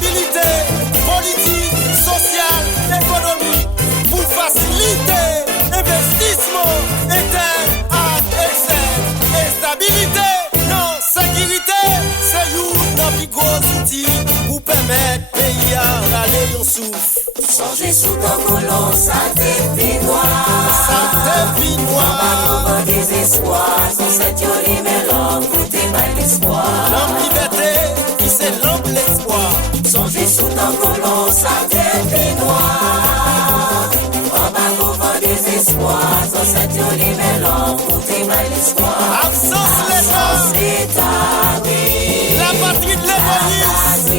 stabilité politique, sociale, économique, pour faciliter investissement interne et externe. Et stabilité, non, sécurité, c'est un plus gros outil pour permettre pays à aller en souffle. Changer sous ton colon, ça t'est noir. Ça t'est noir. Pas de désespoir, sans cette yoli, mais l'homme, pour tes mal l'espoir. L'homme liberté, qui c'est l'homme l'espoir. Changer sous ton colon, ça t'est noir. Pas de désespoir, sans cette yoli, mais l'homme, pour tes mal l'espoir. Absence l'État, oui. La patrie de l'égoïsme.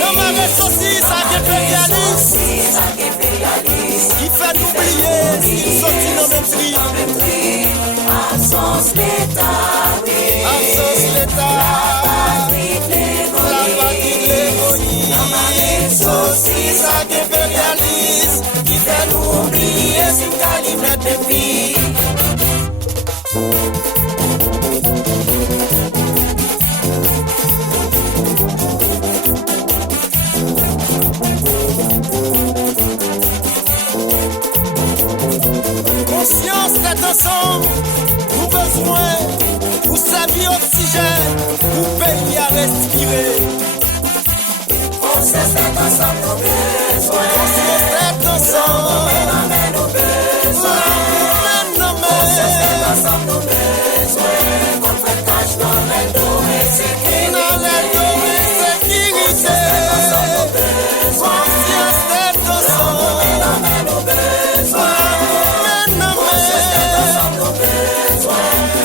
Non, mais reste aussi ça impérialiste. Qui fait oublier ce qui sortit dans le même prix. Absence l'État, oui. Absence l'État. La patrie de l'égoïsme. Non, mais reste aussi ça impérialiste. qui fait nous oublier ce qu'il y a de pays. Conscience d'être ensemble, nous besoin, pour servir oxygène, pour pays à respirer. Conscience d'être ensemble, nous besoin. Conscience d'être ensemble, Nous besoin. Conscience d'être ensemble, nous besoin. Contre le cache dans les dos et sécurité. dans les domaines sécurité. Conscience d'être ensemble, Nous besoin.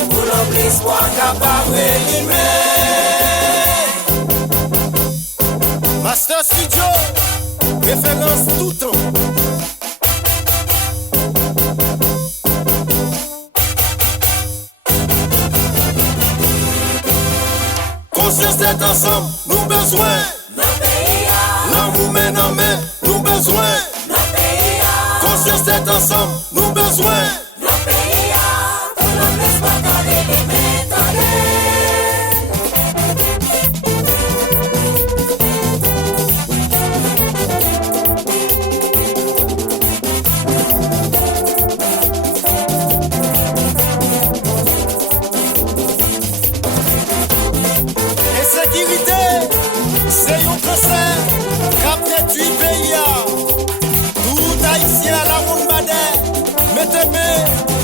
Pour l'oblispoir capable d'éliminer. Master Studio, référence tout temps. Conscience d'être ensemble, nous besoin. notre pays a, Non, vous mais non, mais nous besoin. notre pays a, Conscience d'être ensemble, nous besoin. notre pays a, pour l'oblispoir Insécurité, c'est un cancer qui détruit le pays. Tout haïtien à la ronde badin, mettez-moi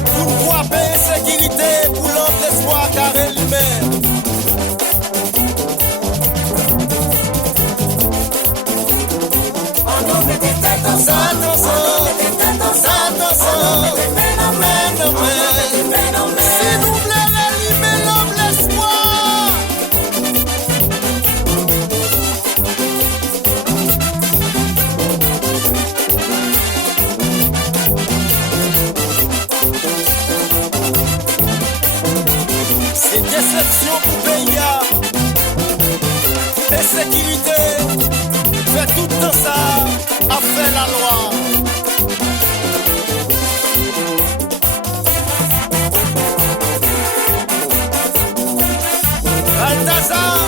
pour nous voir insécurité, pour l'autre espoir carré lui-même. On nous met des têtes ensemble, on nous met des têtes ensemble, on nous met des mains en main, Si nous voulons éliminer l'homme l'espoir. C'est déception pour pays. Insécurité, fait tout le temps ça, a fait la loi. Balthazar,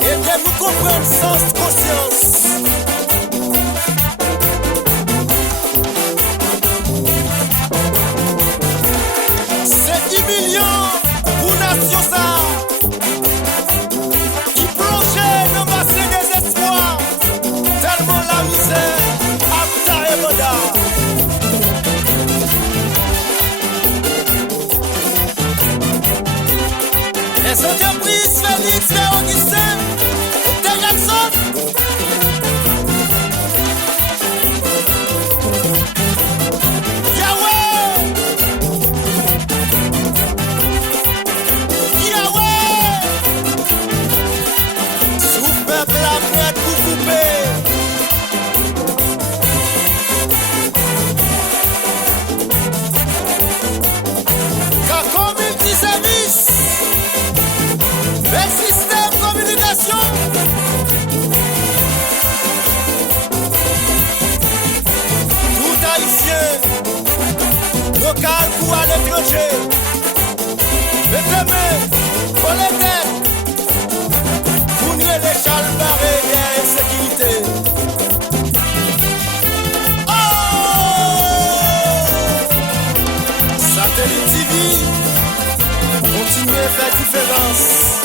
aidez-nous comprendre sans conscience. C'est 10 millions pour nation ça, qui plongeait dans le bassin des espoirs, tellement la misère a taré Moda. Les entreprises Félix, Frère Augustin, Dr. Jackson. Yahweh! Yahweh! Sous peuple la prête pour couper. Car community service, le système communication. Tout haïtien, local ou à l'étranger. Mettez-moi, pour les têtes, pour nous les fait différence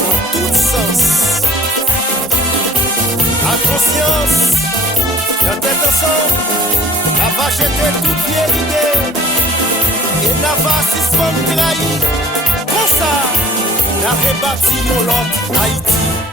dans tout sens. À conscience, la tête ensemble, la va jeter tout pied l'idée. Et la va suspendre trahi. Comme ça, la rebâti mon lot Haïti.